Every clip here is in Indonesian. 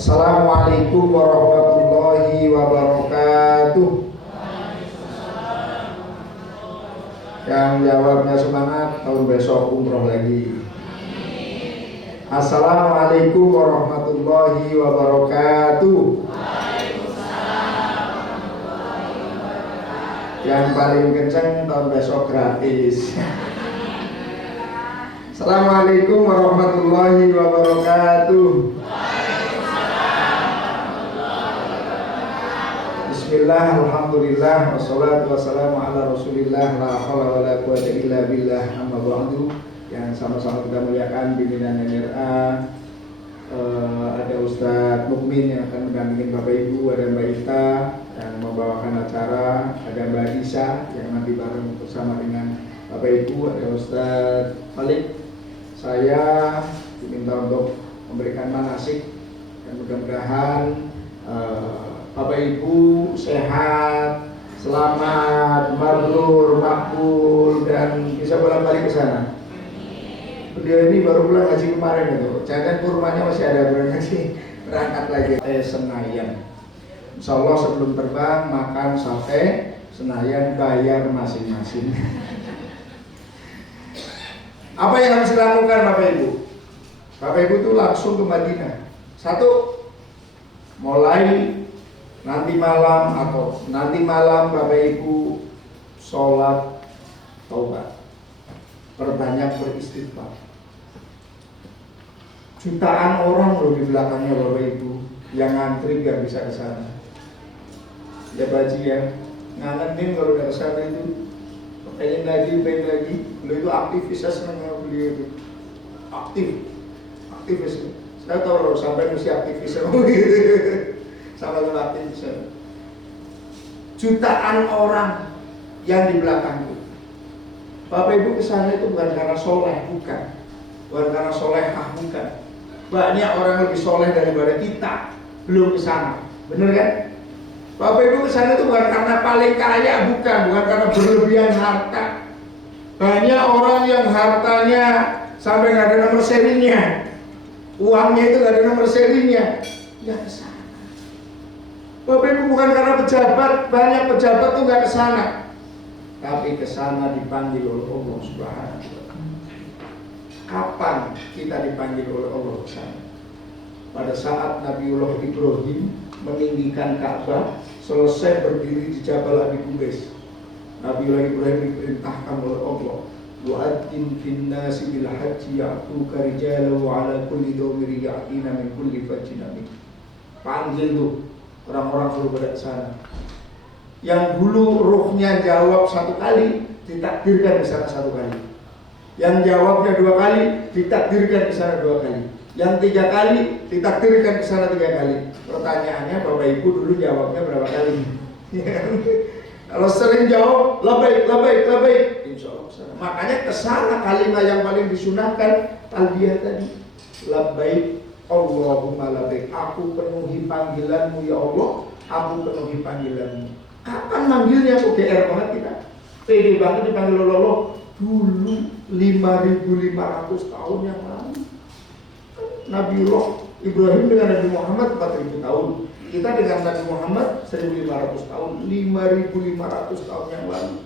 Assalamualaikum warahmatullahi wabarakatuh. Yang jawabnya semangat, tahun besok umroh lagi. Assalamualaikum warahmatullahi wabarakatuh. Yang paling kenceng tahun besok gratis. Assalamualaikum warahmatullahi wabarakatuh. Bismillah, alhamdulillah, wassalatu wassalamu ala rasulillah, la hawla wa la quwwata illa billah, amma ba'du. Yang sama-sama kita muliakan pimpinan NRA, ada Ustadz Mukmin yang akan mendampingi Bapak Ibu, ada Mbak Ita yang membawakan acara, ada Mbak Isa yang nanti bareng bersama dengan Bapak Ibu, ada Ustadz Malik. Saya diminta untuk memberikan manasik dan mudah-mudahan Bapak Ibu sehat, selamat, mabrur, makbul, dan bisa bolak-balik ke sana. Beliau ini baru pulang haji kemarin itu. Jangan kurmanya masih ada, berangkat lagi. Senayan. Insya Allah sebelum terbang makan sate Senayan, bayar masing-masing. Apa yang harus dilakukan Bapak Ibu? Bapak Ibu itu langsung ke Madinah. Satu, mulai nanti malam Bapak Ibu sholat taubat, perbanyak beristighfar. Jutaan orang loh di belakangnya Bapak Ibu yang ngantri biar bisa ke sana. Ya Baji ya, ngangenin kalau udah ke sana itu pengen lagi. Beliau itu aktivis, saya senang sama beliau itu. Aktivis. Saya tahu loh sampai mesti aktivis sama aktivis. Jutaan orang yang di belakangku. Bapak Ibu kesana itu bukan karena soleh, bukan karena solehah, bukan. Banyak orang lebih soleh daripada kita belum kesana, bener kan? Bapak Ibu kesana itu bukan karena paling kaya, bukan karena berlebihan harta. Banyak orang yang hartanya sampai nggak ada nomor serinya, uangnya itu nggak ada nomor serinya, nggak kesana. Bapak Ibu bukan karena pejabat, banyak pejabat tuh nggak kesana, tapi kesana dipanggil oleh Allah Subhanahu wa Ta'ala. Kapan kita dipanggil oleh Allah kesana? Pada saat Nabiullah Ibrahim meninggikan Ka'bah, selesai berdiri di Jabal Abi Qubais. Nabiullah Ibrahim diperintahkan oleh Allah, wa'adzin finnasi bil haji ya'tuka rijalan wa ala kulli dhamiri ya'tina min kulli fajjin amik. Panggil tuh orang-orang suruh pada kesana. Yang dulu ruhnya jawab satu kali, ditakdirkan di sana satu kali. Yang jawabnya dua kali, ditakdirkan di sana dua kali. Yang tiga kali, ditakdirkan di sana tiga kali. Pertanyaannya, Bapak Ibu dulu jawabnya berapa kali? Kalau sering jawab, labbaik, insya Allah kesana. Makanya kesana kalimat yang paling disunahkan talbiyah tadi, labbaik Allahumma labbaik. Aku penuhi panggilanmu ya Allah, aku penuhi panggilanmu. Kapan manggilnya? Kok GR banget kita, pede banget dipanggil oleh Allah. Dulu 5.500 tahun yang lalu Nabiullah Ibrahim dengan Nabi Muhammad 4.000 tahun. Kita dengan Nabi Muhammad 1.500 tahun, 5.500 tahun yang lalu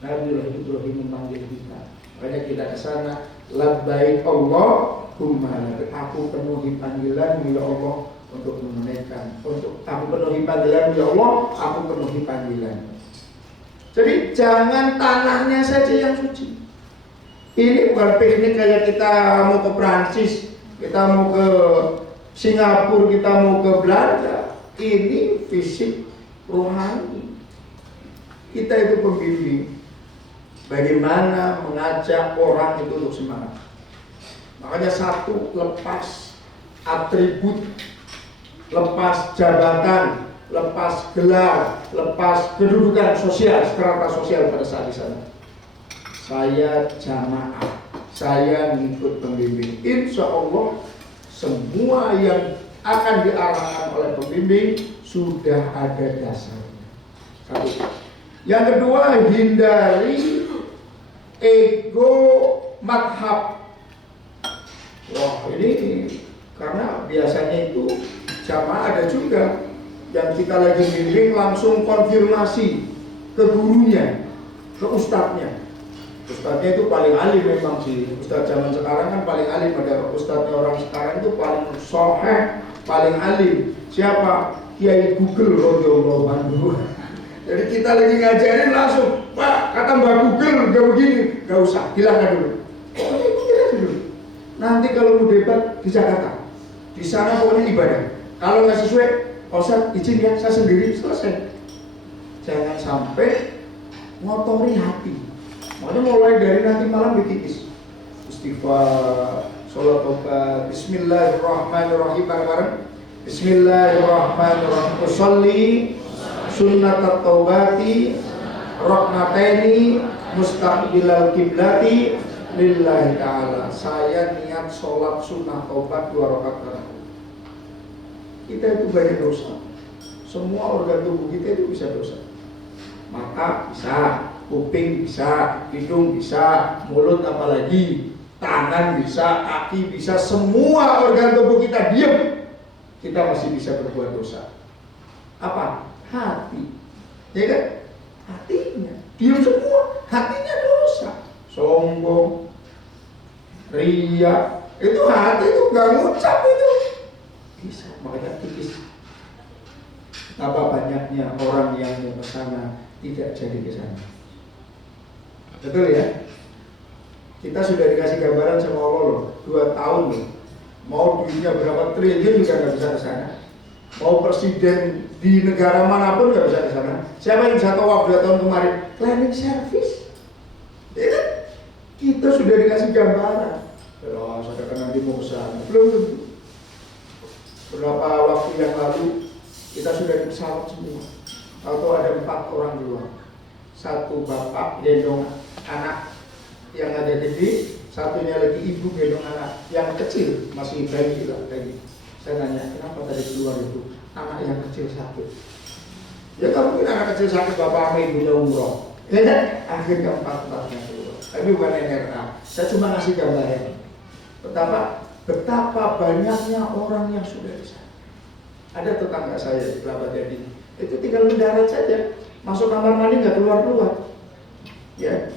Nabiullah Ibrahim memanggil kita. Makanya kita ke sana, labbaik Allahumma labbaik. Aku penuhi panggilan ya Allah untuk menunaikan, aku penuhi panggilan ya Allah, aku penuhi panggilan. Jadi jangan tanahnya saja yang suci. Ini bukan piknik kayak kita mau ke Prancis, kita mau ke Singapura, kita mau ke Belanda. Ini fisik rohani. Kita itu pembimbing bagaimana mengajak orang itu untuk semangat. Makanya satu, lepas atribut, lepas jabatan, lepas gelar, lepas kedudukan sosial, strata sosial pada saat di sana. Saya jamaah, saya ngikut pembimbing. Insya Allah semua yang akan diarahkan oleh pembimbing sudah ada dasarnya. Satu. Yang kedua, hindari ego madhab. Wah, ini Karena biasanya itu jamaah ada juga yang kita lagi bimbing langsung konfirmasi ke gurunya, ke ustadznya. Ustadznya itu paling alim memang sih. Ustadz zaman sekarang kan paling alim, ada ustadznya orang sekarang itu paling soheh, paling alim. Siapa? Kiai Google radhiyallahu anhu. Jadi kita lagi ngajarin langsung, Pak, kata Mbak Google gak begini, gak usah, hilangkan dulu. Pokoknya ikutin aja dulu. Nanti kalau mau debat di Jakarta, di sana pokoknya ibadah. Kalau nggak sesuai, Ustaz izin ya, saya sendiri, selesai. Jangan sampai ngotori hati. Makanya mulai dari nanti malam dikikis. Istighfar, sholat tobat, Bismillahirrahmanirrahim bareng-bareng. Bismillahirrahmanirrahim. Usolli sunnat taubati roknataini mustaqbilal kiblati lillahi ta'ala. Saya niat sholat sunnah taubat 2 rakaat. Kita itu banyak dosa. Semua organ tubuh kita itu bisa dosa. Mata bisa, kuping bisa, hidung bisa, mulut apalagi, tangan bisa, kaki bisa, semua organ tubuh kita diam, kita masih bisa berbuat dosa. Apa? Hati, ya kan? Hatinya diam semua, hatinya dosa. Sombong, ria, itu hati itu gak ngucap itu. Bisa, makanya tipis. Betapa banyaknya orang yang mau ke sana tidak jadi ke sana. Betul ya? Kita sudah dikasih gambaran sama Allah loh, 2 tahun loh. Mau duitnya berapa triliun juga nggak bisa ke sana. Mau presiden di negara manapun nggak bisa ke sana. Siapa yang bisa tawaf 2 tahun kemarin? Cleaning service. Ya kan? Kita sudah dikasih gambaran. Kalau saudara nanti mau ke sana, belum tentu. Beberapa waktu yang lalu kita sudah di pesawat semua. Atau ada 4 orang keluar. 1 bapak gendong anak yang ada di, satunya lagi ibu gendong anak yang kecil, masih bayi lah bayi. Saya nanya, kenapa tadi keluar itu? Anak yang kecil sakit. Ya kalau mungkin anak kecil sakit, bapak sama ibunya umroh. Ya, akhirnya 4-4-nya keluar. Tapi bukan NRA. Saya cuma ngasih gambaran. Betapa banyaknya orang yang sudah di sana. Ada tetangga saya di Kelapa Gading, itu tinggal mendarat saja, masuk kamar mandi nggak keluar-keluar. Ya,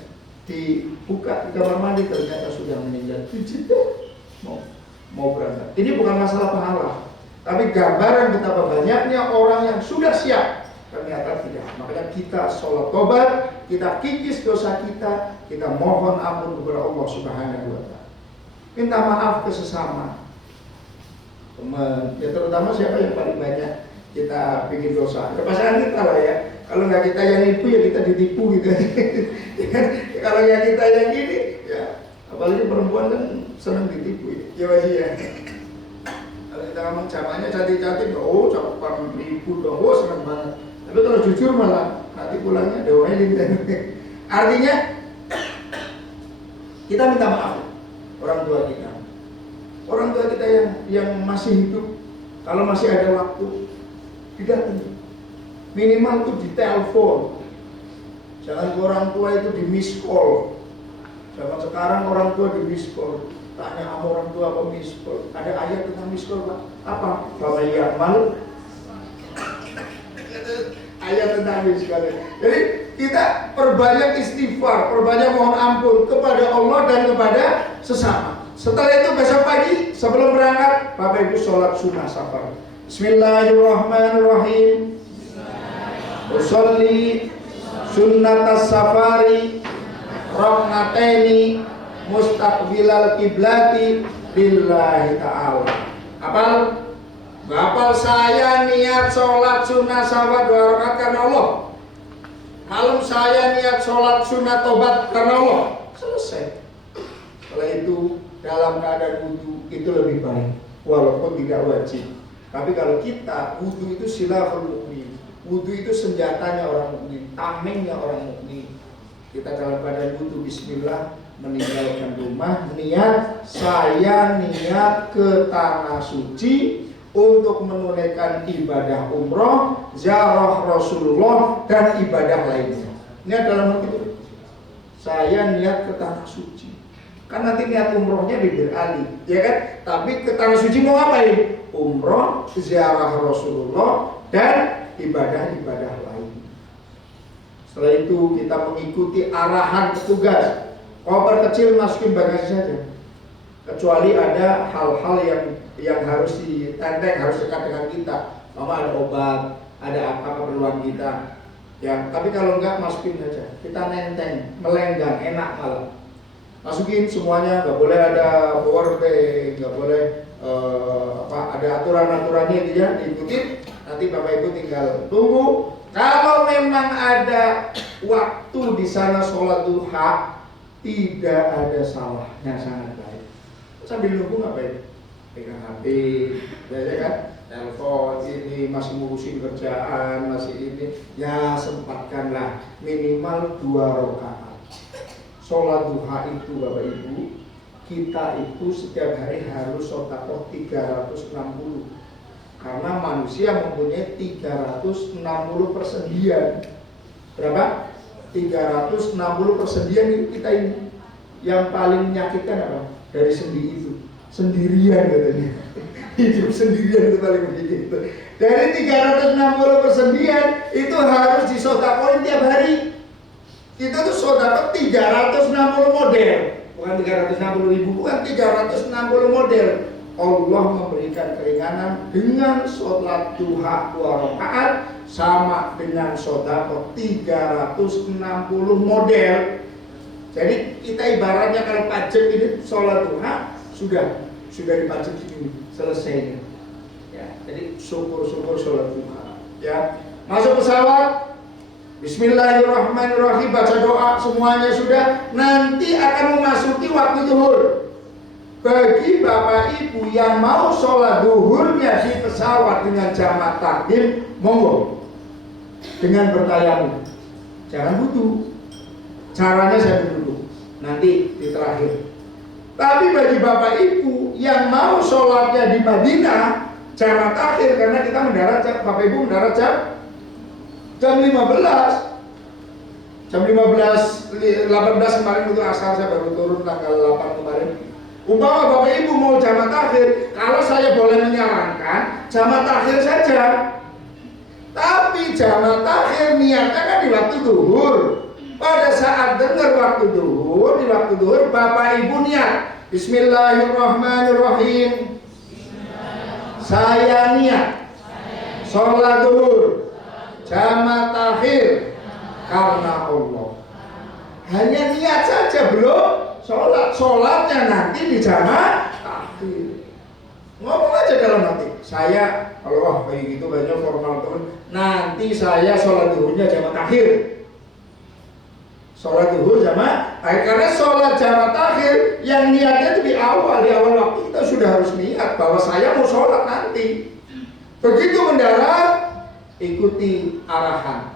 dibuka di kamar mandi ternyata sudah meninggal. Mau berangkat. Ini bukan masalah pahala, tapi gambaran betapa banyaknya orang yang sudah siap, ternyata tidak. Makanya kita sholat tobat, kita kikis dosa kita mohon ampun kepada Allah Subhanahu wa Ta'ala. Minta maaf ke sesama teman, ya terutama siapa yang paling banyak kita bikin dosa. Ya pasangan kita lah ya. Kalau nggak kita yang nipu ya kita ditipu gitu. Kalau nggak kita yang gini, ya apalagi perempuan kan senang ditipu ya masih ya. Kalau kita ngomong jamanya cantik-cantik, oh cakupan nipu dong, oh senang banget. Tapi kalau jujur malah nanti pulangnya doain. Artinya kita minta maaf orang tua kita. Orang tua kita yang masih hidup, kalau masih ada waktu, didatangi. Minimal tuh di telepon. Jangan orang tua itu di miss call. Zaman sekarang orang tua di miss call. Tanya sama orang tua apa miss call. Ada ayat tentang miss call, Pak? Apa? Bapak ya malu. Ayat tentang miss call. Jadi kita perbanyak istighfar, perbanyak mohon ampun kepada Allah dan kepada sesama. Setelah itu besok pagi sebelum berangkat, Bapak Ibu sholat sunnah safar. Bismillahirrahmanirrahim. Usolli sunnatas safari roknataini mustaqbilal kiblati lillahi ta'ala. Apal saya niat sholat sunnah safar 2 rakaat karena Allah. Malam saya niat sholat sunnah tobat karena Allah. Selesai. Setelah itu dalam keadaan wudu itu lebih baik, walaupun tidak wajib. Tapi kalau kita wudu itu silahul mukmin, wudu itu senjatanya orang mukmin, tamengnya orang mukmin. Kita dalam keadaan wudu Bismillah, meninggalkan rumah, saya niat ke tanah suci untuk menunaikan ibadah umroh, ziarah Rasulullah dan ibadah lainnya. Niat dalam hati itu, saya niat ke tanah suci. Kan nanti niat umrohnya di Bir Ali, ya kan? Tapi ke tanah suci mau ngapain? Umroh, ziarah Rasulullah, dan ibadah-ibadah lain. Setelah itu kita mengikuti arahan petugas. Koper kecil masukin bagasi saja. Kecuali ada hal-hal yang harus ditenteng, harus dekat dengan kita. Mama ada obat, ada apa keperluan kita. Ya, tapi kalau enggak masukin saja. Kita nenteng, melenggang, enak malah. Masukin semuanya, nggak boleh ada power bank, nggak boleh ada aturan-aturannya itu ya, diikutin. Nanti Bapak Ibu tinggal tunggu. Kalau memang ada waktu di sana sholat duha, tidak ada salahnya, sangat baik. Sambil nunggu ngapain? Pegang HP, ya kan? Telepon ini masih ngurusin kerjaan, masih ini, ya sempatkanlah minimal 2 rakaat. Sholat duha itu Bapak Ibu, kita itu setiap hari harus sedekah 360. Karena manusia mempunyai 360 persendian. Berapa? 360 persendian itu kita ini. Yang paling menyakitkan apa? Dari sendi itu. Sendirian katanya. Hidup sendirian itu paling menyakitkan. Dari 360 persendian itu harus disedekahin tiap hari. Kita tuh sedekah 360 model, bukan 360 ribu, bukan 360 model. Allah memberikan keringanan dengan sholat duha 2 rakaat sama dengan sedekah 360 model. Jadi kita ibaratnya kalau pajak ini sholat duha sudah dipajak ini selesai. Ya, jadi syukur sholat duha. Ya, masuk pesawat. Bismillahirrahmanirrahim, baca doa semuanya sudah. Nanti akan memasuki waktu zuhur. Bagi Bapak Ibu yang mau sholat zuhurnya di pesawat dengan jamak takdim, monggo dengan bertayamum. Jangan wudhu. Caranya saya dulu nanti di terakhir. Tapi bagi Bapak Ibu yang mau sholatnya di Madinah jamak takhir, karena kita mendarat, Bapak Ibu mendarat jam 15 18 kemarin untuk asal, saya baru turun tanggal 8 kemarin. Umpama Bapak Ibu mau jamak takhir, kalau saya boleh menyarankan jamak takhir saja. Tapi jamak takhir niatnya kan di waktu zuhur. Pada saat dengar waktu zuhur, di waktu zuhur Bapak Ibu niat Bismillahirrahmanirrahim. Saya niat sholat zuhur jamak takhir karena Allah. Hanya niat saja, belum sholatnya nanti di jamak takhir. Ngomong aja dalam hati, saya kalau kayak gitu banyak formal teman, nanti saya sholat zuhurnya jamak takhir. Sholat zuhur jamak takhir, karena sholat jamak takhir yang niatnya itu di awal waktu kita sudah harus niat bahwa saya mau sholat nanti. Begitu mendarat, ikuti arahan.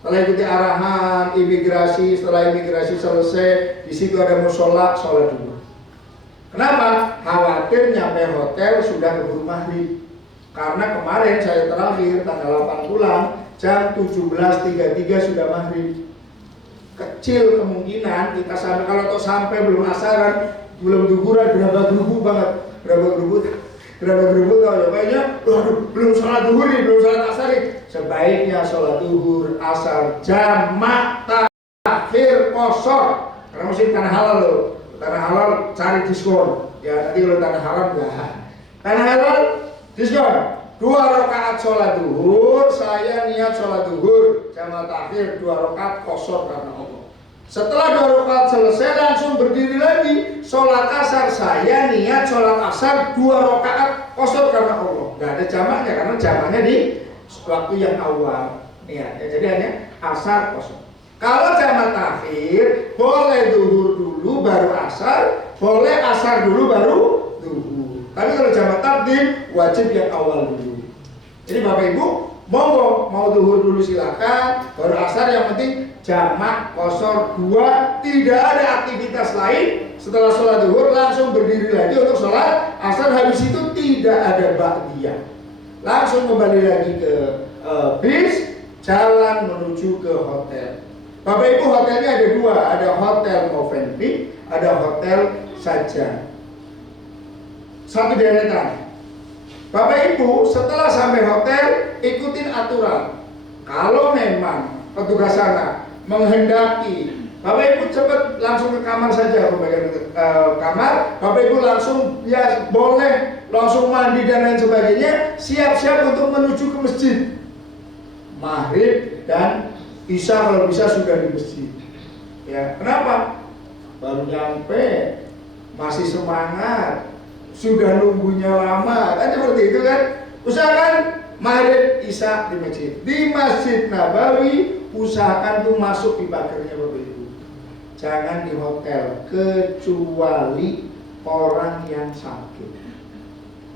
Setelah ikuti arahan imigrasi, setelah imigrasi selesai, di situ ada musola, sholat dulu. Kenapa? Khawatir nyampe hotel sudah keburu maghrib. Karena kemarin saya terakhir tanggal 8 pulang, jam 17.33 sudah maghrib. Kecil kemungkinan kita sampai, kalau sampai belum asaran, belum duhuran, berapa gerubu banget, berapa gerubu tau ya, kayaknya belum sholat duhur nih, belum sholat asar nih. Sebaiknya sholat duhur, asar, jamak takhir, kosor. Karena mesti tanah halal loh, tanah halal cari diskon. Ya nanti kalau tanah haram enggak. Tanah halal diskon. 2 rakaat sholat duhur, saya niat sholat duhur, jamak takhir 2 rakaat, kosor karena Allah. Setelah 2 rakaat selesai langsung berdiri lagi, sholat asar, saya niat sholat asar 2 rakaat, kosor karena Allah. Nggak ada jamaknya karena jamaknya di waktu yang awal niatnya. Jadi hanya asar, kosor. Kalau jamak takhir, boleh duhur dulu baru asar, boleh asar dulu baru duhur. Tapi kalau jamak takdim wajib yang awal dulu. Jadi Bapak Ibu monggo, mau duhur dulu silakan, baru asar, yang penting jamak kosor 2, tidak ada aktivitas lain. Setelah sholat duhur langsung berdiri lagi untuk sholat asar, habis itu tidak ada ba'diyah. Langsung kembali lagi ke bis, jalan menuju ke hotel. Bapak Ibu, hotelnya ada 2, ada hotel Movenpick, ada hotel saja. Satu deretan. Bapak Ibu, setelah sampai hotel, ikutin aturan. Kalau memang petugas sana menghendaki, Bapak Ibu cepat langsung ke kamar saja, pembagian kamar. Bapak Ibu langsung, ya boleh langsung mandi dan lain sebagainya. Siap-siap untuk menuju ke masjid. Maghrib dan Isya kalau bisa sudah di masjid. Ya, kenapa? Baru nyampe, masih semangat, sudah nunggunya lama, kan seperti itu kan? Usahakan Maghrib Isya di masjid. Di Masjid Nabawi usahakan tuh masuk di pagarnya Bapak Ibu. Jangan di hotel kecuali orang yang sakit.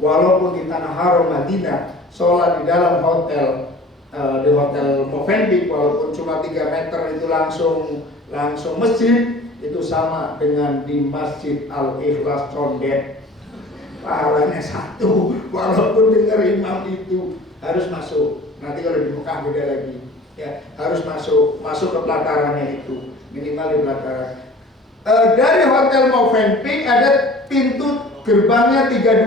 Walaupun di tanah haram Madinah, sholat di dalam hotel, di hotel Movenpick, walaupun cuma 3 meter itu langsung masjid, itu sama dengan di Masjid Al-Ikhlas Condet. Pahalanya satu, walaupun dengar imam itu harus masuk. Nanti kalau di Mekah beda lagi, ya harus masuk ke pelatarannya itu, minimal di pelataran. Dari hotel Movenpick ada pintu gerbangnya 326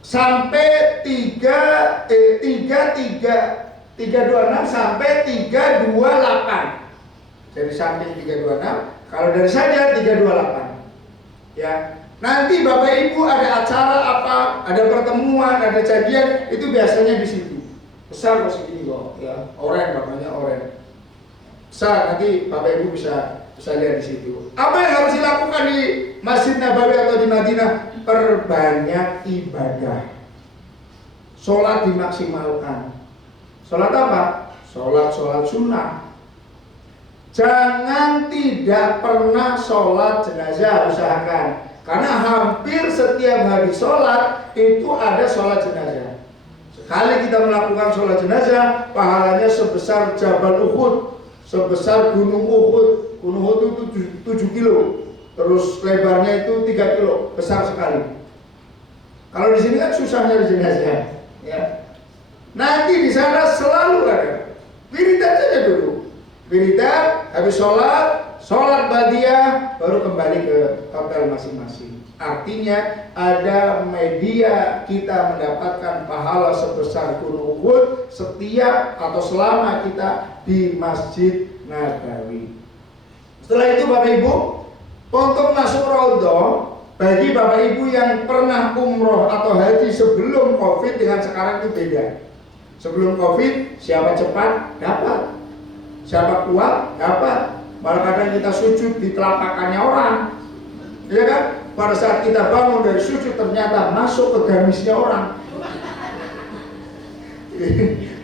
sampai 326 sampai 328. Dari samping 326, kalau dari saja 328. Ya. Nanti Bapak Ibu ada acara apa, ada pertemuan, ada cajian, itu biasanya di situ. Besar kok segini kok, ya. Oren namanya oren. Besar, nanti Bapak Ibu bisa lihat di situ. Apa yang harus dilakukan di Masjid Nabawi atau di Madinah? Perbanyak ibadah. Sholat dimaksimalkan. Sholat apa? Sholat sunnah. Jangan tidak pernah sholat jenazah, usahakan. Karena hampir setiap hari sholat itu ada sholat jenazah. Sekali kita melakukan sholat jenazah, pahalanya sebesar Jabal Uhud, sebesar Gunung Uhud. Gunung Uhud itu 7 kilo, terus lebarnya itu 3 kilo, besar sekali. Kalau di sini kan susah nyari jenazah, ya. Nanti di sana selalu ada. Wiridan saja dulu. Wiridan, habis sholat badiah, baru kembali ke hotel masing-masing. Artinya ada media kita mendapatkan pahala sebesar Gunung Uhud setiap atau selama kita di Masjid Nabawi. Setelah itu Bapak Ibu, untuk masuk Raudhah, bagi Bapak Ibu yang pernah umroh atau haji sebelum Covid dengan sekarang itu beda. Sebelum Covid, siapa cepat dapat, siapa kuat dapat. Malah kadang kita sujud di telapakannya orang, ya kan? Pada saat kita bangun dari sujud ternyata masuk ke gamisnya orang.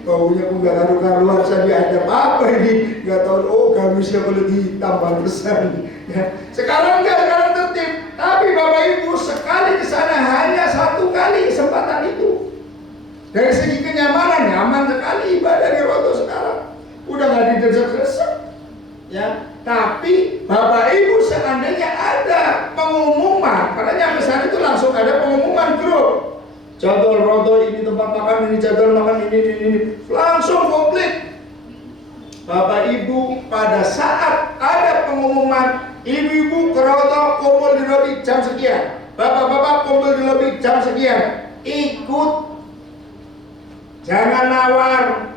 Baunya pun gak karu-karuan, saya ada apa ini? Gak tahu, oh gamisnya boleh ditambah besar. Ya. Sekarang enggak, sekarang tertib. Tapi Bapak Ibu sekali ke sana hanya 1 kali kesempatan itu. Dari segi kenyamanan, nyaman sekali ibadah di Raudhah sekarang. Udah gak didesak-desak. Ya, tapi Bapak Ibu seandainya ada pengumuman, karena nyampe sana itu langsung ada pengumuman grup. Jadwal Raudhah ini, tempat makan ini, jadwal makan ini, langsung komplit. Bapak Ibu pada saat ada pengumuman, ibu-ibu ke Raudhah kumpul di lobi jam sekian, bapak-bapak kumpul di lobi jam sekian, ikut, jangan nawar.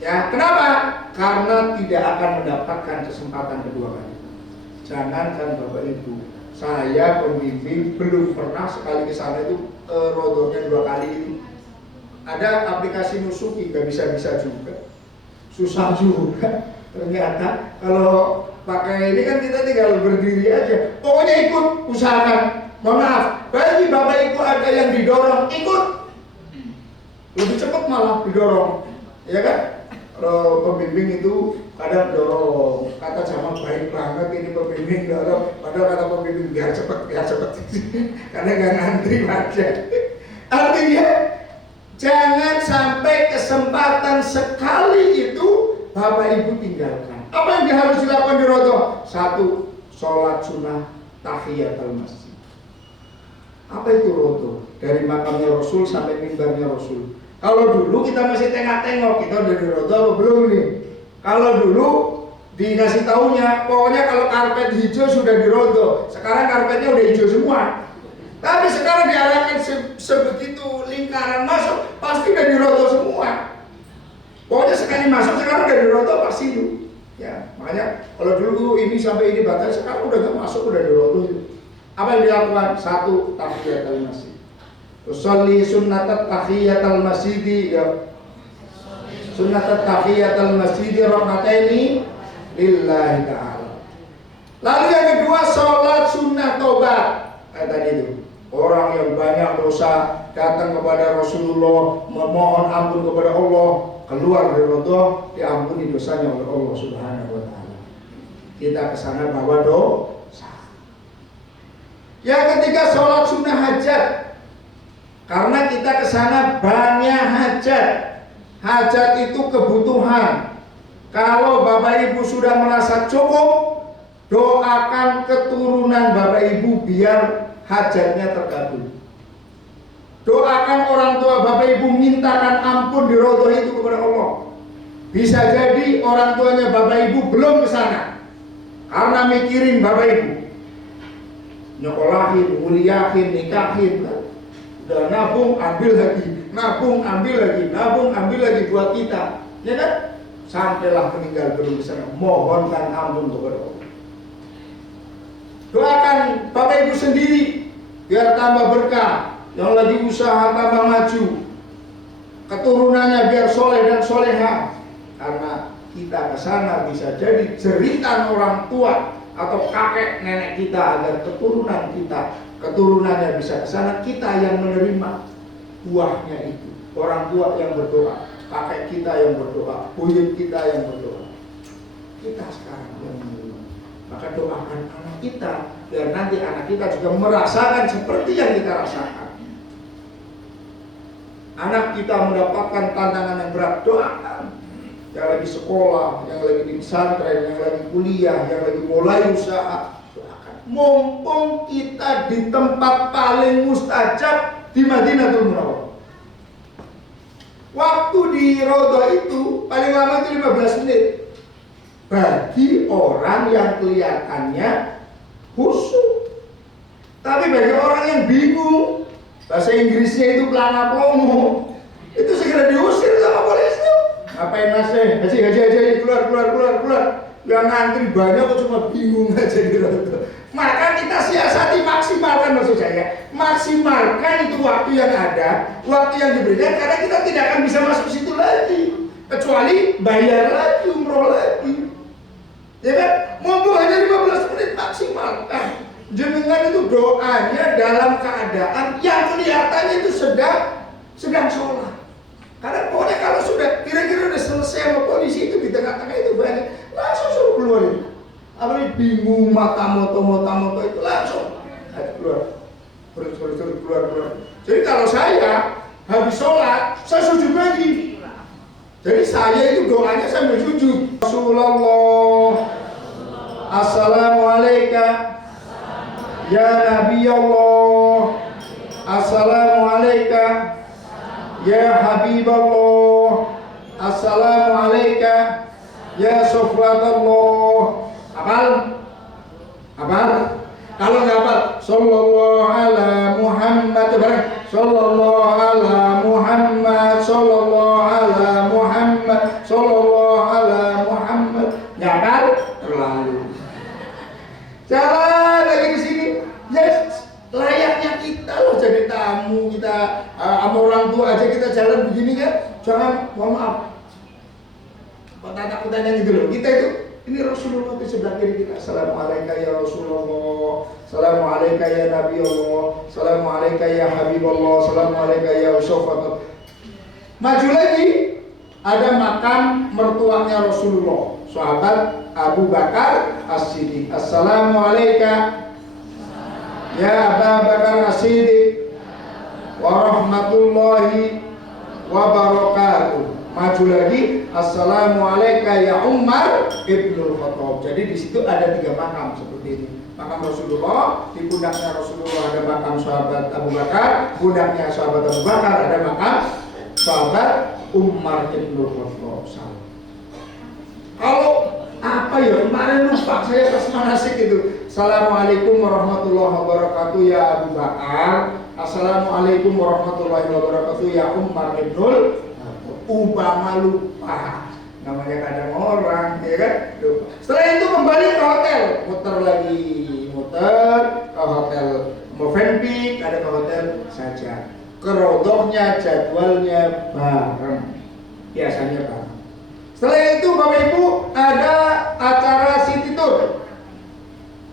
Ya, kenapa? Karena tidak akan mendapatkan kesempatan kedua kali. Jangankan Bapak Ibu, saya pembimbing belum pernah sekali ke sana itu Raudhahnya 2 kali itu. Ada aplikasi Nusuki, nggak bisa juga, susah juga. Ternyata kalau pakai ini kan kita tinggal berdiri aja. Pokoknya ikut, usahakan. Mohon maaf, bagi Bapak Ibu ada yang didorong, ikut. Lebih cepat malah didorong, ya kan? Kalau pembimbing itu kadang dorong, kata Jamal baik banget ini pembimbing dorong, padahal kata pembimbing biar cepet karena gak ngantri aja. Artinya jangan sampai kesempatan sekali itu Bapak Ibu tinggalkan. Apa yang harus dilakukan di Raudhah? 1, sholat sunnah tahiyatul masjid. Apa itu Raudhah? Dari makamnya Rasul sampai mimbarnya Rasul. Kalau dulu kita masih tengok-tengok, kita udah di Raudhah apa belum nih? Kalau dulu Dikasih taunya, pokoknya kalau karpet hijau sudah dirontoh. Sekarang karpetnya udah hijau semua. Tapi sekarang diarahkan sebegitu lingkaran masuk, pasti udah dirontoh semua. Pokoknya sekali masuk sekarang udah dirontoh pasti itu. Ya, makanya kalau dulu ini sampai ini batas, sekarang udah gak masuk, udah dirontoh. Apa yang dilakukan? Satu, tahiyatul masjid. Usolli sunnatat tahiyatul masjid, ya. Sunnatat tahiyatul masjid rahmataini lillahi ta'ala. Lalu yang kedua, sholat sunnah tobat. Kayak tadi itu, orang yang banyak dosa datang kepada Rasulullah, memohon ampun kepada Allah, keluar dari rodoh, diampuni dosanya oleh Allah Subhanahu wa ta'ala. Kita kesana bawa dosa. Yang ketiga, sholat sunnah hajat. Karena kita kesana banyak hajat. Hajat itu kebutuhan. Kalau Bapak Ibu sudah merasa cukup, doakan keturunan Bapak Ibu biar hajatnya terkabul. Doakan orang tua Bapak Ibu, mintakan ampun di rodoh itu kepada Allah. Bisa jadi orang tuanya Bapak Ibu belum ke sana karena mikirin Bapak Ibu, nyekolahin, kuliahin, nikahin, udah nabung ambil lagi, nabung ambil lagi, nabung ambil lagi buat kita, ya kan? Sampailah meninggal belum ke sana, mohonkan ampun kepada Allah. Doakan Bapak Ibu sendiri biar tambah berkah, yang lagi usaha tambah maju, keturunannya biar soleh dan soleha. Karena kita ke sana bisa jadi jeritan orang tua atau kakek nenek kita agar keturunan kita, keturunannya bisa ke sana, kita yang menerima buahnya itu. Orang tua yang berdoa, kakek kita yang berdoa, buyut kita yang berdoa. Kita sekarang yang menerima. Maka doakan anak kita biar nanti anak kita juga merasakan seperti yang kita rasakan. Anak kita mendapatkan tantangan yang berat, doakan. Yang lagi sekolah, yang lagi di pesantren, yang lagi kuliah, yang lagi mulai usaha, doakan. Mumpung kita di tempat paling mustajab di Madinatul Munawwarah. Waktu di Raudhah itu paling lama itu 15 menit. Bagi orang yang kelihatannya khusyuk. Tapi bagi orang yang bingung, bahasa Inggrisnya itu pelana plomo, itu segera diusir sama polisi. Ngapain masih? Haji, keluar. Yang ngantri banyak kok cuma bingung aja di Raudhah. Maka kita siasati, maksimalkan, maksud saya, maksimalkan itu waktu yang ada, waktu yang diberikan, karena kita tidak akan bisa masuk situ lagi, kecuali bayar lagi, umroh lagi. Ya kan? Mumpung hanya 15 menit, maksimalkan. Jenengan itu doanya dalam keadaan yang kelihatannya itu sedang sholat. Karena pokoknya kalau sudah kira-kira udah selesai sama polisi itu di tengah-tengah itu banyak, langsung suruh keluarin. Apalagi bingung mata moto itu langsung keluar. Keluar. Jadi kalau saya habis sholat, saya sujud lagi. Jadi saya itu doanya sambil sujud. Rasulullah, Assalamualaikum ya Nabi Allah, Assalamualaikum ya Habib Allah, Assalamualaikum ya Sofwatullah. Hafal? Kalau nggak hafal, Sallallahu ala Muhammad, Sallallahu ala Muhammad, Sallallahu ala Muhammad, Sallallahu ala Muhammad. Nggak hafal? Terlalu. Jalan lagi di sini. Yes, layaknya kita loh jadi tamu, kita sama orang tua aja kita jalan begini kan. Jangan, mohon maaf, takut-takutan gitu loh. Kita itu, ini Rasulullah di sebelah kiri kita. Assalamualaikum ya Rasulullah, Assalamualaikum ya Nabi Allah, Assalamualaikum ya Habib Allah, Assalamualaikum ya Usofatullah. Maju lagi, ada makam mertuanya Rasulullah, sahabat Abu Bakar As-Siddiq. Assalamualaikum ya Abu Bakar As-Siddiq warahmatullahi wabarakatuh. Maju lagi, Assalamualaikum ya Umar Ibnul Khattab. Jadi di situ ada 3 makam seperti ini. Makam Rasulullah, di pundaknya Rasulullah ada makam sahabat Abu Bakar, pundaknya sahabat Abu Bakar ada makam sahabat Umar Ibnul Khattab. Kalau Apa ya? Kemarin lupa saya pas manasik itu. Assalamualaikum warahmatullahi wabarakatuh ya Abu Bakar. Assalamualaikum warahmatullahi wabarakatuh ya Umar ibnul. Umpama lupa. Namanya kadang orang, ya kan? Lupa. Setelah itu kembali ke hotel, muter lagi, muter ke hotel Movenpick, ada ke hotel saja. Kerodohnya jadwalnya bareng, biasanya bareng. Setelah itu Bapak Ibu ada acara City Tour.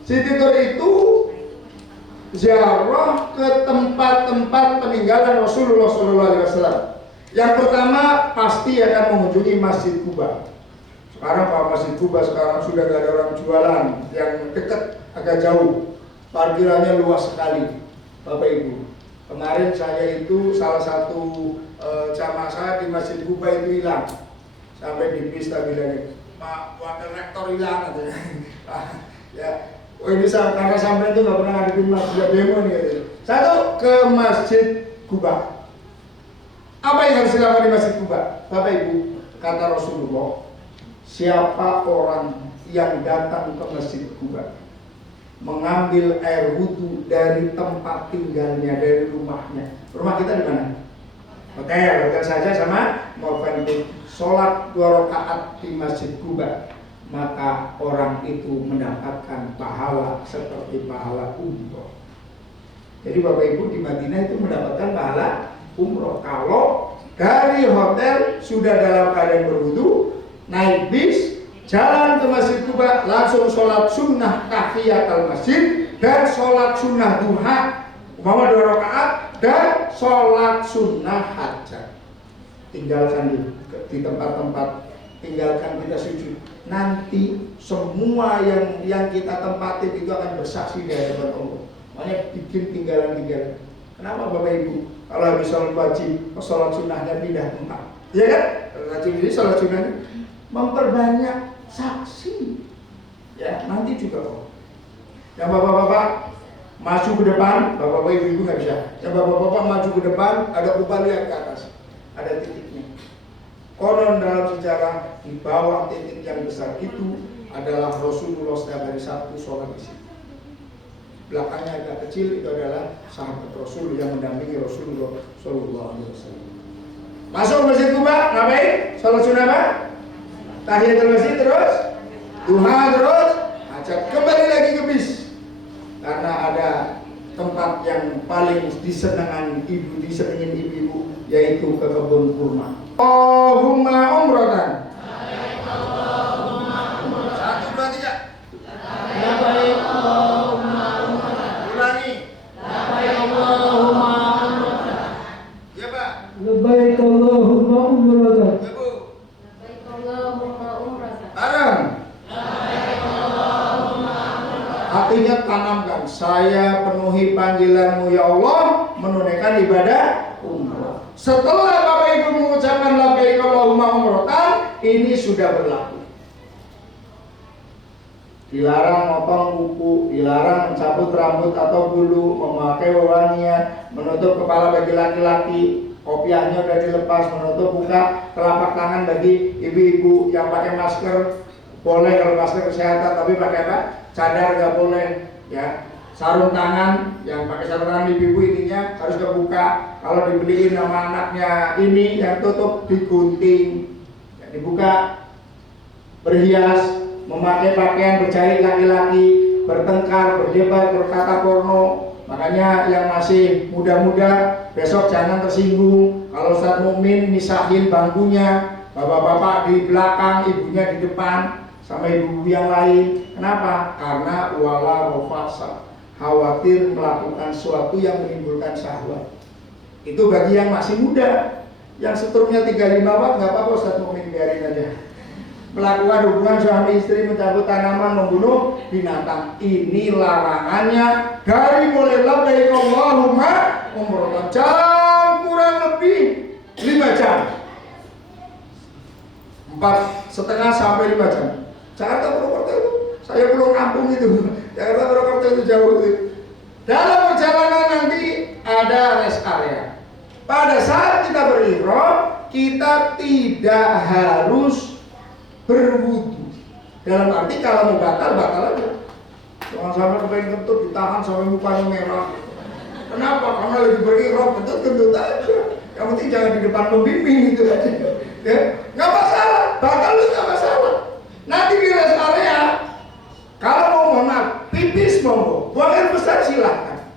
City Tour itu ziarah ke tempat-tempat peninggalan Rasulullah SAW. Yang pertama pasti akan mengunjungi Masjid Kuba. Sekarang Pak Masjid Kuba sekarang sudah gak ada orang jualan, yang dekat agak jauh, parkirannya luas sekali, Bapak Ibu. Kemarin saya itu salah satu jamaah saya di Masjid Kuba itu hilang. Sampai di pista bilang, Pak Wakil Rektor hilang katanya. Ya, oh ini karena sampai itu nggak pernah ngadepin masjid demo nih katanya. Satu ke Masjid Kuba. Apa yang harus dilakukan di Masjid Kuba? Bapak Ibu, kata Rasulullah, siapa orang yang datang ke Masjid Kuba mengambil air wudhu dari tempat tinggalnya, dari rumahnya. Rumah kita di mana? Hotel saja sama Movenpick. Sholat 2 rakaat di Masjid Kuba, maka orang itu mendapatkan pahala seperti pahala umroh. Jadi Bapak Ibu di Madinah itu mendapatkan pahala umroh kalau dari hotel sudah dalam keadaan berwudu, naik bis, jalan ke Masjid Kuba, langsung sholat sunnah tahiyatul masjid dan sholat sunnah duha, umpama 2 rakaat, dan sholat sunnah hajat. Tinggalkan di tempat-tempat, tinggalkan kita sujud. Nanti semua yang kita tempatin itu akan bersaksi di hadapan Allah. Makanya bikin tinggalan-tinggalan. Kenapa Bapak Ibu? Kalau habis sholat wajib, sholat sunnahnya pindah tempat, ya kan? Wajib ini sholat sunnahnya memperbanyak saksi. Ya, nanti juga kok. Yang bapak-bapak maju ke depan, bapak-bapak ibu-ibu nggak bisa. Yang bapak-bapak maju ke depan, ada kubah lihat ke atas, ada titiknya. Konon dalam sejarah di bawah titik yang besar itu adalah Rasulullah setiap hari Sabtu sholat di situ. Belakangnya agak kecil itu adalah sahabat Rasul yang mendampingi Rasulullah Shallallahu Alaihi Wasallam. Masuk Masjid Kuba, ngapain? Sholat sunnah apa? Tahiyatul masjid terus, duha terus, hajat. Kembali lagi ke bis. Karena ada tempat yang paling disenangin ibu-ibu, yaitu ke kebun kurma. Allahumma umratan. Satu, dua, tiga. Labbaik Allahumma umratan. Ulangi. Labbaik Allahumma umratan. Ya Pak. Labbaik Allahumma umratan. Ya Bu. Labbaik Allahumma umratan. Bareng. Labbaik Allahumma umratan. Hatinya tanamkan, saya penuhi panggilanmu ya Allah, menunaikan ibadah umrah. Setelah Bapak Ibu mengucapkan labbaik Allahumma umratan, ini sudah berlaku. Dilarang motong kuku, dilarang mencabut rambut atau bulu, memakai wewangian, menutup kepala bagi laki-laki, kopiahnya sudah dilepas, menutup buka telapak tangan bagi ibu-ibu yang pakai masker. Boleh kalau masker kesehatan, tapi pakai apa? Cadar nggak boleh, ya. Sarung tangan, yang pakai sarung tangan ibu-ibu ininya harus kebuka. Kalau dibeliin sama anaknya ini yang tutup digunting, ya, dibuka. Berhias, memakai pakaian berjahit laki-laki, bertengkar, berdebat, berkata porno. Makanya yang masih muda-muda besok jangan tersinggung. Kalau Ustaz Mukmin misahin bangkunya, bapak-bapak di belakang, ibunya di depan, sama ibu-ibu yang lain. Kenapa? Karena wala rofasa, khawatir melakukan sesuatu yang menimbulkan syahwat. Itu bagi yang masih muda. Yang seterusnya 35 watt nggak apa-apa, Ustaz Mukmin biarin aja. Melakukan hubungan suami istri, mencabut tanaman, membunuh binatang. Ini larangannya dari mulai labbaik Allahumma umratan. Jam kurang lebih 5 jam. 4,5 sampai 5 jam. Jakarta Purwokerto itu, saya pulang kampung itu. Jakarta Purwokerto itu jauh itu. Dalam perjalanan nanti ada rest area. Pada saat kita berihram, kita tidak harus berwudu. Dalam arti kalau mau batal aja. Jangan sampai kepengen kentut ditahan sampai mukanya merah. Kenapa? Karena lagi berihram, kentut aja. Yang penting jangan di depan pembimbing gitu aja. Ya, nggak masalah. Batal lu nggak masalah. Nanti di rest area, kalau mau mohon maaf, pipis monggo, buang air besar silahkan.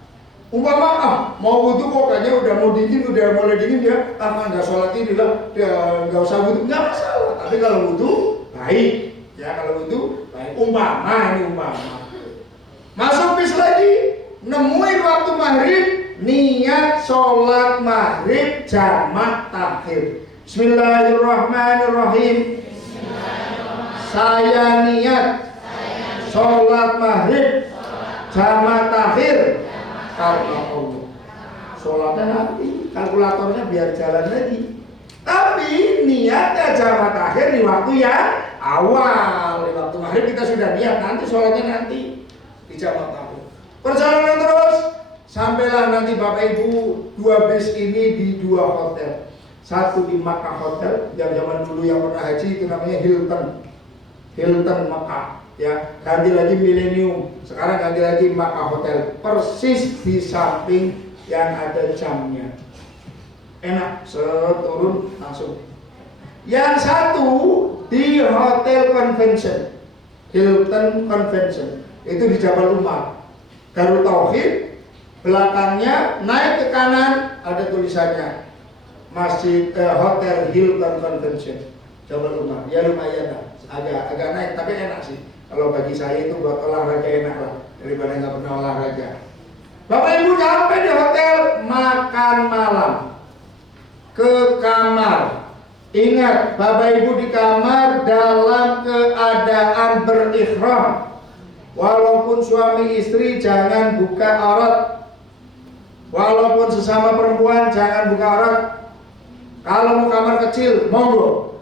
Umpama mau wudhu kok kayaknya udah mau dingin, udah mulai dingin dia, nggak sholat ini lah, dia nggak usah wudhu, nggak masalah. Tapi kalau wudhu baik, ya kalau wudhu baik. Umpama. Masuk bis lagi, nemuin waktu maghrib, niat sholat maghrib jamak takhir. Bismillahirrahmanirrahim. Saya niat sholat maghrib jamak takhir karena Allah. Sholatnya nanti, kalkulatornya biar jalan lagi. Tapi niatnya jamak takhir di waktu yang awal. Di waktu maghrib kita sudah niat, nanti sholatnya nanti di jamak takhir. Perjalanan terus, sampailah nanti Bapak Ibu 2 bis ini di 2 hotel. Satu di Makkah Hotel, yang zaman dulu yang pernah haji itu namanya Hilton Makkah, ya. Ganti lagi Millennium, sekarang ganti lagi Makkah Hotel, persis di samping yang ada jamnya. Enak, turun langsung. Yang satu di Hotel Convention, Hilton Convention, itu di Jabal Umar, Darut Tauhid. Belakangnya naik ke kanan ada tulisannya Masjid Hotel Hilton Convention Jabal Umar. Ya lumayan lah, agak naik tapi enak sih. Kalau bagi saya itu buat olahraga enak lah daripada nggak pernah olahraga. Bapak Ibu sampai di hotel, makan malam, ke kamar. Ingat, Bapak Ibu di kamar dalam keadaan berihram. Walaupun suami istri jangan buka aurat. Walaupun sesama perempuan jangan buka aurat. Kalau mau kamar kecil, monggo.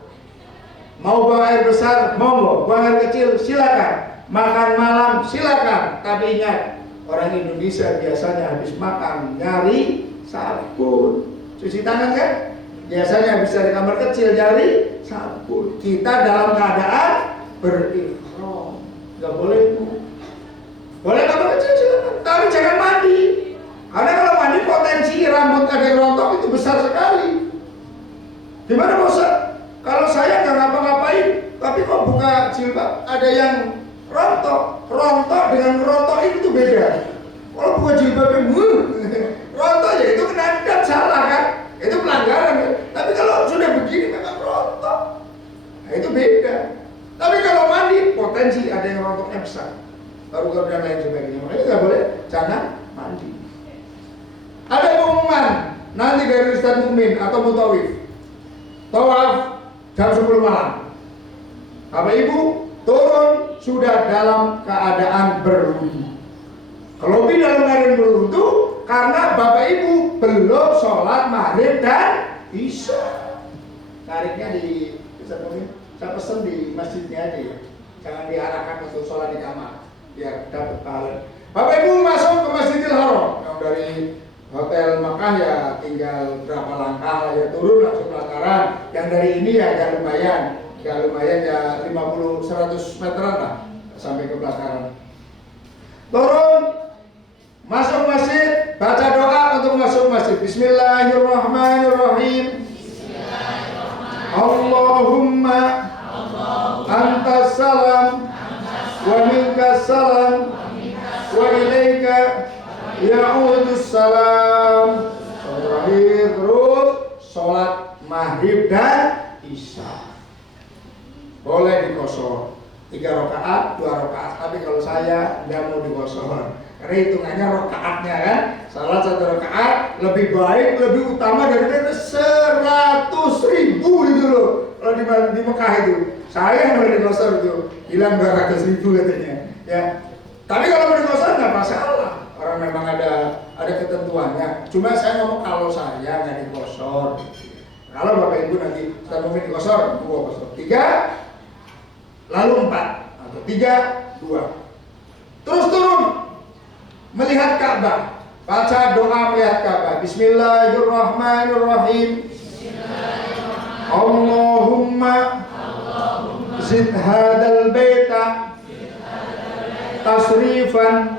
Mau buang air besar, monggo. Buang air kecil, silakan. Makan malam, silakan. Tapi ingat, orang Indonesia biasanya habis makan nyari sabun. Cuci tangan kan? Biasanya habis dari kamar kecil nyari sabun. Kita dalam keadaan berihram. Gak boleh bu. Boleh kamar kecil silakan, tapi jangan mandi. Karena kalau mandi potensi rambut ada yang rontok itu besar sekali. Gimana Ustaz? Kalau saya nggak ngapa-ngapain, tapi kok buka jilbab ada yang rontok. Rontok dengan rontok itu beda. Kalau buka jilbabnya, rontok ya itu kena salah kan? Itu pelanggaran kan? Tapi kalau sudah begini memang rontok, nah itu beda. Tapi kalau mandi potensi ada yang rontoknya besar, baru dan lain sebagainya. Makanya nggak boleh, jangan mandi. Ada pengumuman nanti dari Ustaz Mukmin atau Mutawif. Tawaf jam 10 malam. Bapak Ibu turun sudah dalam keadaan berwudu. Kalau dalam keadaan berwudu karena Bapak Ibu belum sholat maghrib dan isya. Tariknya di saya pesen di masjidnya aja ya. Jangan diarahkan untuk sholat di kamar biar dapat pahala. Bapak Ibu masuk ke Masjidil Haram yang dari Hotel Makkah ya tinggal berapa langkah ya turun langsung pelataran. Yang dari ini ya agak lumayan ya 50-100 meteran lah sampai ke pelataran. Turun, masuk masjid, baca doa untuk masuk masjid. Bismillahirrahmanirrahim. Allahumma antas salam wa minkas salam wa ilaika ya'udus salam. Terakhir terus sholat maghrib dan isya. Boleh dikosor 3 rakaat, 2 rakaat. Tapi kalau saya nggak mau dikosor karena hitungannya rakaatnya kan. Salat 1 rakaat lebih baik, lebih utama daripada 100.000 gitu loh. Kalau di Mekah itu saya mau dikosor itu hilang 200.000 katanya ya. Tapi kalau mau dikosor nggak masalah. Orang memang ada ketentuannya. Cuma saya ngomong kalau saya nggak dikosor. Kalau Bapak Ibu nanti saya mau dikosor, gua kosor 3, lalu 4 atau 3, 2. Terus turun melihat Ka'bah. Baca doa melihat Ka'bah. Bismillahirrahmanirrahim. Allahumma zid hadal baita tasrifan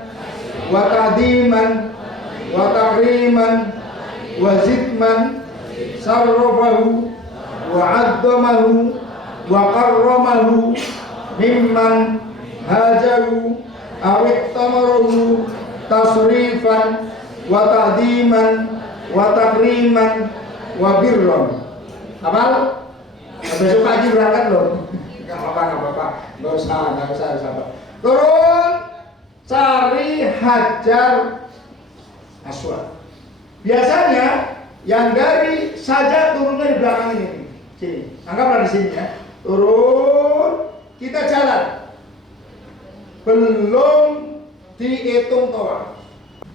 wa ta'diman wa takriman wa zidman sarrafahu wa 'azzamahu wa karramahu mimman hajaru aw iqtamaru tasrifan wa ta'diman wa takriman wa birran. Hafal? Besok pagi berangkat loh. Enggak apa-apa. Enggak usah sabar. Turun cari Hajar Aswad. Biasanya yang dari saja turunnya di belakang ini. Sini. Anggaplah di sini ya. Turun, kita jalan. Belum dihitung tawaf.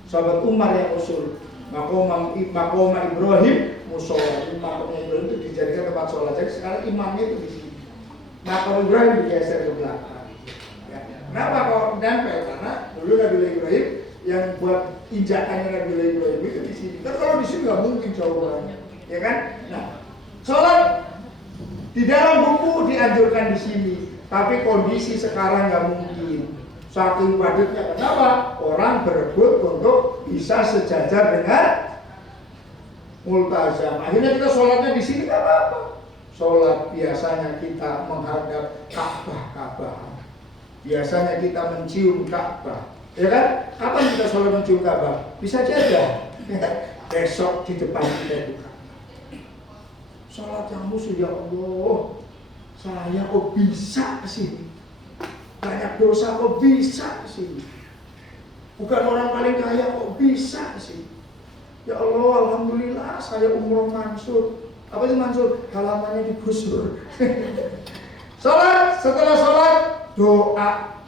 Sahabat Umar yang usul Maqam Ibrahim musola. Maqam Ibrahim itu dijadikan tempat sholat. Jadi sekarang imamnya itu di sini. Maqam Ibrahim digeser ke belakang. Ya. Kenapa kok nempel? Karena dulu Nabi Ibrahim yang buat injakannya Nabi Ibrahim itu di sini. Kan kalau di sini nggak mungkin jawabannya, ya kan? Nah, sholat di dalam buku dianjurkan di sini, tapi kondisi sekarang nggak mungkin. Saking padatnya, kenapa? Orang berebut untuk bisa sejajar dengan multazam. Akhirnya kita sholatnya di sini nggak apa-apa. Sholat biasanya kita menghadap Ka'bah. Biasanya kita mencium Ka'bah. Ya kan? Kapan kita sholat mencium Ka'bah? Bisa saja besok di depan kita buka. Sholat yang musuh, ya Allah, saya kok bisa kesini? Banyak dosa kok bisa kesini? Bukan orang paling kaya kok bisa kesini? Ya Allah, alhamdulillah saya umroh mansur. Apa sih mansur? Halamannya digusur. Sholat, setelah sholat doa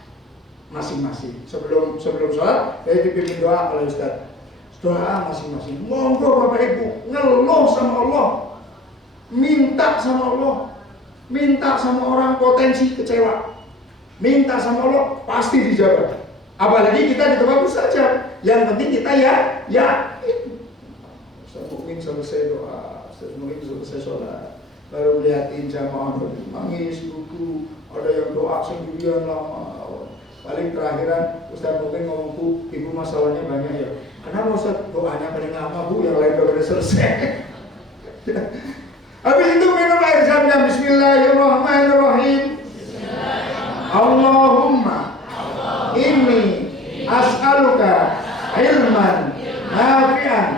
masing-masing. Sebelum sholat, saya dipimpin doa oleh Ustaz. Doa masing-masing. Monggo Bapak Ibu ngeluh sama Allah, minta sama Allah, minta sama orang potensi kecewa, minta sama Allah pasti dijawab. Apalagi kita di tempat saja. Yang penting kita yakin. Ustaz Mukmin selesai doa, Ustaz Mukmin selesai sholat, baru lihatin jamaah nangis, buku, ada yang doa sendirian lama. Paling terakhiran Ustaz Mukmin ngomongku, ibu masalahnya banyak ya. Kenapa Ustaz doanya paling lama bu, yang lain udah selesai. Habis itu minum air zamnya. Bismillahirrahmanirrahim. Allahumma inni as'aluka ilman nafi'an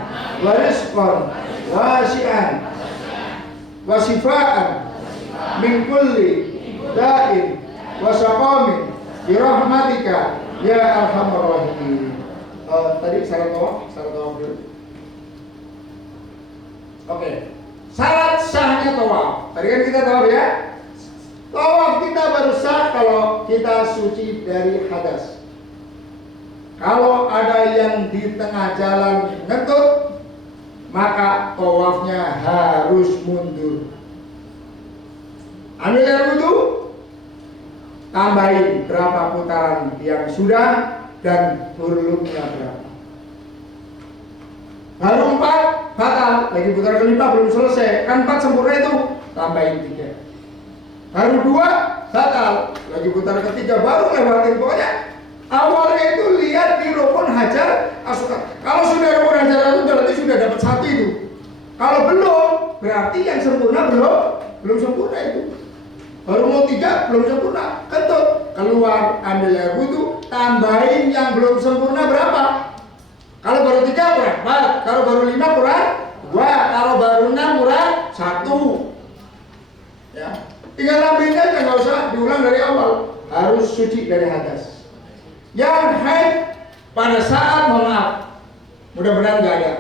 wa rizqan wasi'an wa shifaan min kulli da'in wa saqamin bi rahmatika ya arhamar rahimin. Tadi syarat tawaf dulu. Oke. Syarat sahnya tawaf. Tadi kan kita tawaf ya. Tawaf kita baru sah kalau kita suci dari hadas. Kalau ada yang di tengah jalan ngentut, maka tawafnya harus mundur. Ambil air wudhu, tambahin berapa putaran yang sudah dan hurufnya berapa. Baru 4 batal, lagi putaran kelima belum selesai. Kan 4 sempurna itu, tambahin 3. Baru 2 batal, lagi putaran ketiga baru lewatin. Pokoknya awalnya itu lihat di rukun hajar aswad. Kalau sudah rukun hajar aswad berarti sudah dapat 1 itu. Kalau belum, berarti yang sempurna belum sempurna itu. Baru mau 3 belum sempurna, kentut, keluar, ambil air wudhu, tambahin yang belum sempurna berapa? Kalau baru 3 kurang 4, kalau baru 5 kurang 2, kalau baru 6 kurang 1. Ya, tinggal ambilnya aja, nggak usah diulang dari awal. Harus suci dari hadas. Yang haid pada saat, mohon maaf, mudah-mudahan nggak ada.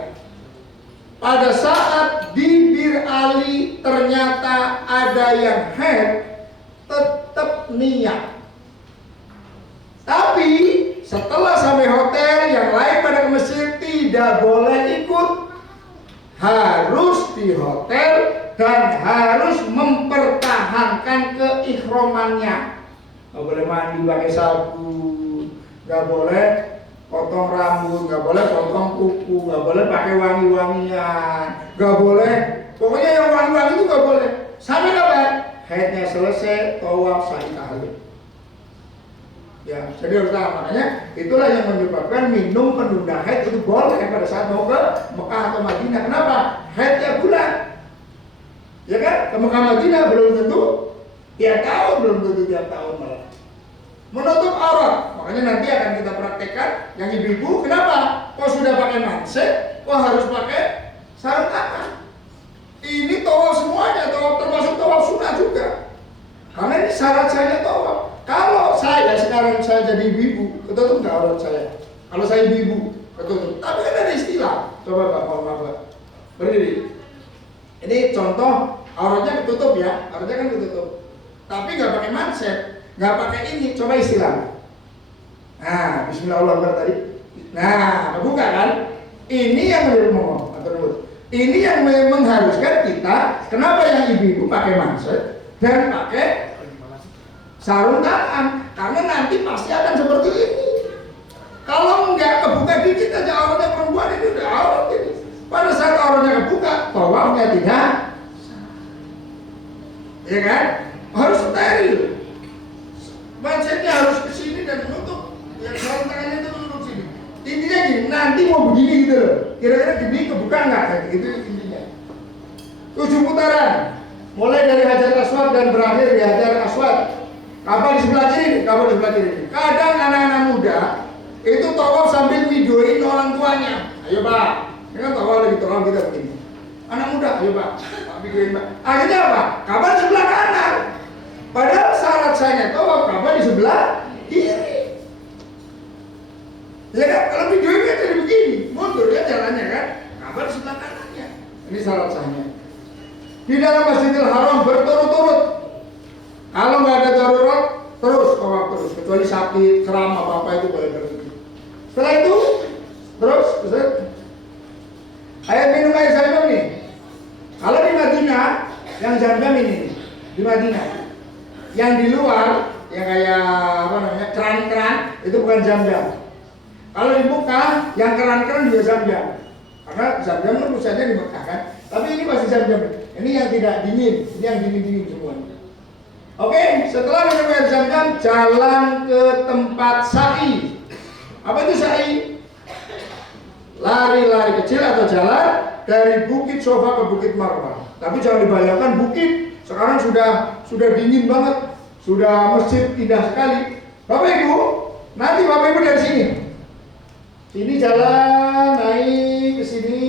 Pada saat di Bir Ali ternyata ada yang haid, tetap niat. Tapi setelah sampai hotel, yang lain pada ke masjid tidak boleh ikut. Harus di hotel dan harus mempertahankan keikhramannya. Nggak boleh mandi pakai sabun, nggak boleh potong rambut, nggak boleh potong kuku, nggak boleh pakai wangi-wangian, nggak boleh. Pokoknya yang wangi-wangi itu nggak boleh. Sampai kapan? haidnya selesai, tawaf sa'i tahlil. Ya, jadi harus tahu. Makanya itulah yang menyebabkan minum penunda haid itu boleh pada saat mau ke Mekah atau Madinah. Kenapa? Haid tiap bulan. Ya kan? Ke Mekah Madinah belum tentu tiap tahun, belum tentu tiap tahun malah. Menutup aurat. Makanya nanti akan kita praktekkan yang ibu-ibu. Kenapa? Kok sudah pakai mansek, kok harus pakai sarung tangan? Ini tawaf semuanya, tawaf termasuk tawaf sunnah juga. Karena ini syarat saya tawaf. Kalau saya sekarang saya jadi ibu, ketutup nggak aurat saya? Kalau saya ibu, ketutup. Tapi kan ada istilah. Coba Pak, mohon maaf Pak. Berdiri. Ini contoh auratnya ketutup ya, auratnya kan ketutup. Tapi nggak pakai manset, nggak pakai ini. Coba istilah. Nah, Bismillahirrahmanirrahim tadi. Nah, kebuka kan? Ini yang ini yang mengharuskan kita. Kenapa yang ibu-ibu pakai manset dan pakai sarung tangan? Karena nanti pasti akan seperti ini. Kalau enggak kebuka dikit aja auratnya perempuan ini udah aurat ini. Pada saat auratnya kebuka, tawafnya tidak, ya kan? Harus steril. Mansetnya harus ke sini dan menutup. Yang sarung tangannya itu menutup sini. Intinya gini, nanti mau begini gitu loh. Kira-kira gini kebuka enggak? Itu intinya. 7 putaran. Mulai dari Hajar Aswad dan berakhir di Hajar Aswad. Kapal di sebelah kiri, kapal di sebelah kiri. Kadang anak-anak muda itu tawaf sambil videoin orang tuanya. Ayo Pak, ini kan tawaf lagi tawaf kita begini. Anak muda, ayo Pak, videoin Pak. Akhirnya apa? Kapal di sebelah kanan. Padahal syarat saya tawaf kapal di sebelah kiri. Ya kan? Kalau videoin kan jadi begini, mundur kan jalannya kan? Kapal di sebelah kanannya. Ini syarat saya. Di dalam Masjidil Haram berturut-turut. Kalau nggak ada darurat, terus tawaf terus. Kecuali sakit, kram apa itu boleh berhenti. Setelah itu, terus air minum air Zamzam nih. Kalau di Madinah, yang Zamzam ini di Madinah. Yang di luar, yang kayak apa namanya keran-keran, itu bukan Zamzam. Kalau di Mekah, yang keran-keran juga Zamzam. Karena Zamzam kan pusatnya di Mekah kan. Tapi ini masih Zamzam. Ini yang tidak dingin, ini yang dingin-dingin semua. Oke, setelah minum air Zamzam, jalan ke tempat sa'i. Apa itu sa'i? Lari-lari kecil atau jalan dari Bukit Sofa ke Bukit Marwah. Tapi jangan dibayangkan bukit sekarang sudah dingin banget, sudah masjid indah sekali. Bapak Ibu, nanti Bapak Ibu dari sini. Ini jalan naik ke sini,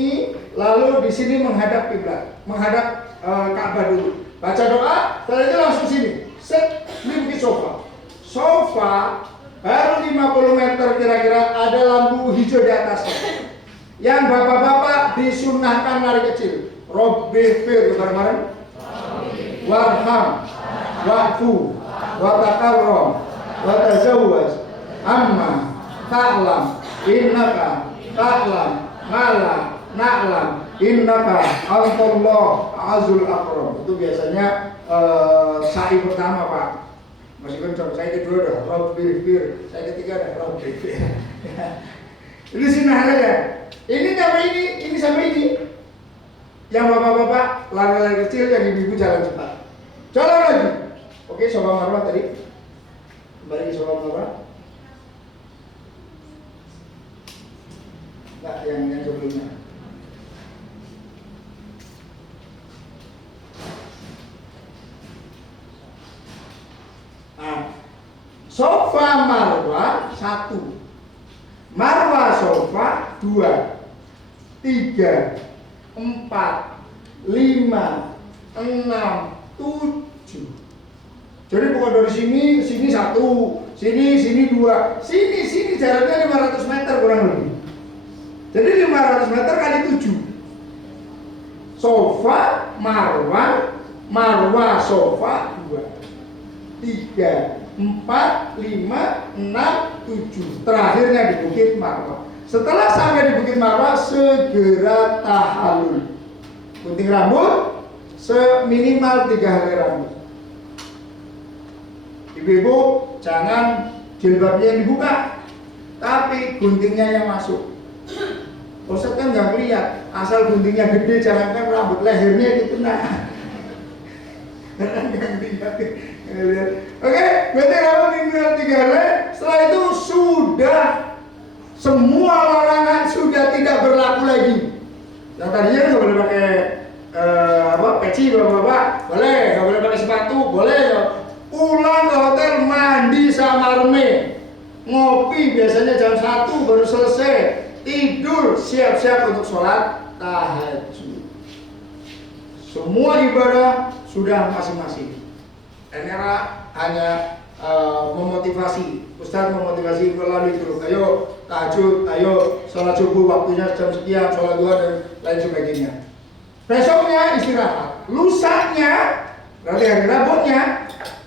lalu di sini menghadap kiblat, menghadap Ka'bah dulu. Baca doa, setelah itu langsung sini. Set, ini Bukit Sofa. Sofa baru 50 meter kira-kira ada lampu hijau di atasnya. Yang bapak-bapak disunahkan lari kecil. Robbi fir bareng-bareng. Warham, wa'fu, watakarrom, watazawwaj, amma, ta'lam, innaka, ta'lam, mala, na'lam, innaka antallah azul akram. Itu biasanya sa'i pertama Pak. Meskipun saya kedua dah Rabbi fir, saya ketiga dah Rabbi fir. Itu sunnah aja. Ini sampai ini sampai ini. Yang bapak-bapak lari-lari kecil, yang ibu-ibu jalan cepat. Jalan lagi. Oke, Sofa Marwah tadi. Kembali ke Sofa Marwah. Enggak, yang sebelumnya. Nah, Sofa Marwah 1, Marwah Sofa 2, 3, 4, 5, 6, 7. Jadi bukan dari sini ke sini 1, sini 2, sini jaraknya 500 meter kurang lebih. Jadi 500 meter kali 7. Sofa Marwah, Marwah Sofa 2, 3, 4, 5, 6, 7. Terakhirnya di Bukit Marwah. Setelah sampai di Bukit Marwah, segera tahallul. Gunting rambut, seminimal 3 helai rambut. Ibu-ibu, jangan jilbabnya yang dibuka, tapi guntingnya yang masuk. Ustaz kan nggak lihat, asal guntingnya gede, jangankan rambut lehernya gitu nah. Oke, berarti kalau minggu yang 3 hari, setelah itu sudah semua larangan sudah tidak berlaku lagi. Yang tadinya nggak boleh pakai peci bapak-bapak, boleh, nggak boleh pakai sepatu, boleh. Pulang ke hotel mandi sama reme, ngopi biasanya jam 1 baru selesai, tidur siap-siap untuk sholat tahajud. Semua ibadah sudah masing-masing. Enera hanya memotivasi, Ustaz memotivasi melalui itu. Ayo tahajud, ayo sholat subuh waktunya jam sekian, sholat duha dan lain sebagainya. Besoknya istirahat, lusanya berarti hari Rabunya,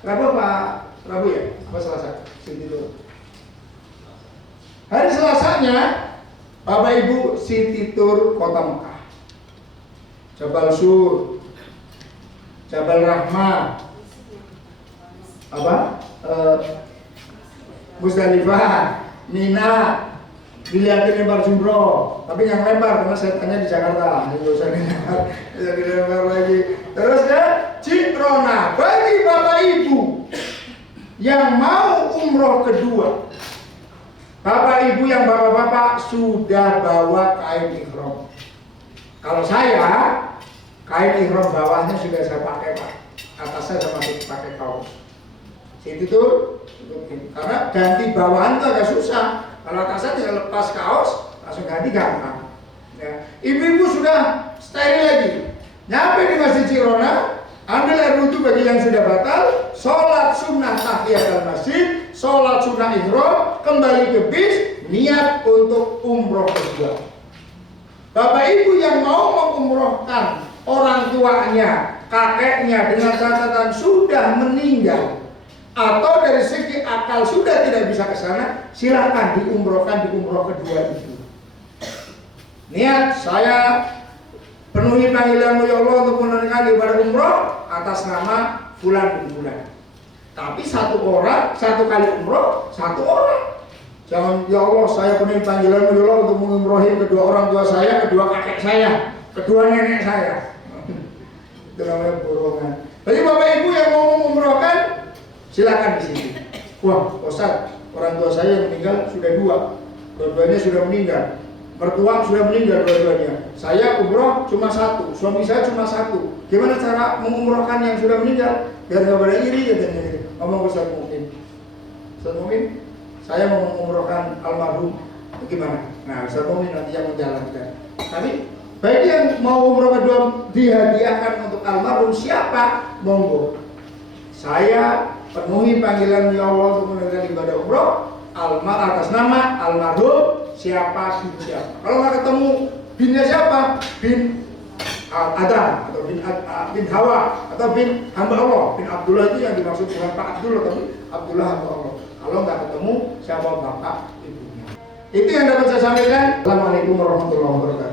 Rabu ya? Apa Selasa? Itu. Hari Selasanya Bapak Ibu Siti Tur Kota Mekah, Jabal Sur, Jabal Rahmah, Musdalifah, Mina, dilihatin lempar jumroh, tapi yang lempar karena saya tanya di Jakarta, ini usah dilempar lagi. Terus ya, Citrona bagi Bapak Ibu yang mau umroh kedua, Bapak Ibu yang bapak-bapak sudah bawa kain ihram. Kalau saya kain ihram bawahnya sudah saya pakai Pak, atasnya saya masih pakai kaos. Situ tuh, karena ganti bawahan itu agak susah. Kalau atasnya tinggal lepas kaos, langsung ganti gampang. Ya. Ibu-ibu sudah steril lagi. Nyampe di Masjid Cirona, ambil air wudhu bagi yang sudah batal, sholat sunnah tahiyatul masjid, sholat sunnah ihram, kembali ke bis, niat untuk umroh kedua. Bapak Ibu yang mau mengumrohkan orang tuanya, kakeknya dengan catatan sudah meninggal, atau dari segi akal sudah tidak bisa ke sana, silakan diumrohkan di umroh kedua itu. Niat saya penuhi panggilanmu ya Allah untuk menunaikan ibadah umroh atas nama fulan bin fulan. Tapi satu orang, satu kali umroh, satu orang. Jangan ya Allah saya penuhi panggilanmu ya Allah untuk mengumrohi kedua orang tua saya, kedua kakek saya, kedua nenek saya. Itu namanya borongan. Jadi Bapak Ibu yang mau mengumrohkan, silakan di sini. Wah, Ustaz, orang tua saya yang meninggal sudah dua-duanya sudah meninggal. Mertua sudah meninggal dua-duanya. Saya umroh cuma satu, suami saya cuma satu. Gimana cara mengumrohkan yang sudah meninggal? Biar nggak pada iri katanya. Ngomong Ustaz Mumin. Ustaz Mumin, saya mau mengumrohkan almarhum. Gimana? Nah, Ustaz Mumin nanti yang menjalankan. Tapi bagi yang mau umroh kedua dihadiahkan untuk almarhum siapa? Monggo. Saya penuhi panggilan ya Allah untuk menunaikan ibadah umroh atas nama almarhum siapa bin siapa. Kalau nggak ketemu binnya siapa? Bin Adam atau bin Hawa atau bin hamba Allah. Bin Abdullah itu yang dimaksud bukan Pak Abdullah tapi Abdullah hamba Allah. Kalau nggak ketemu siapa bapak ibunya. Itu yang dapat saya sampaikan. Assalamualaikum warahmatullahi wabarakatuh.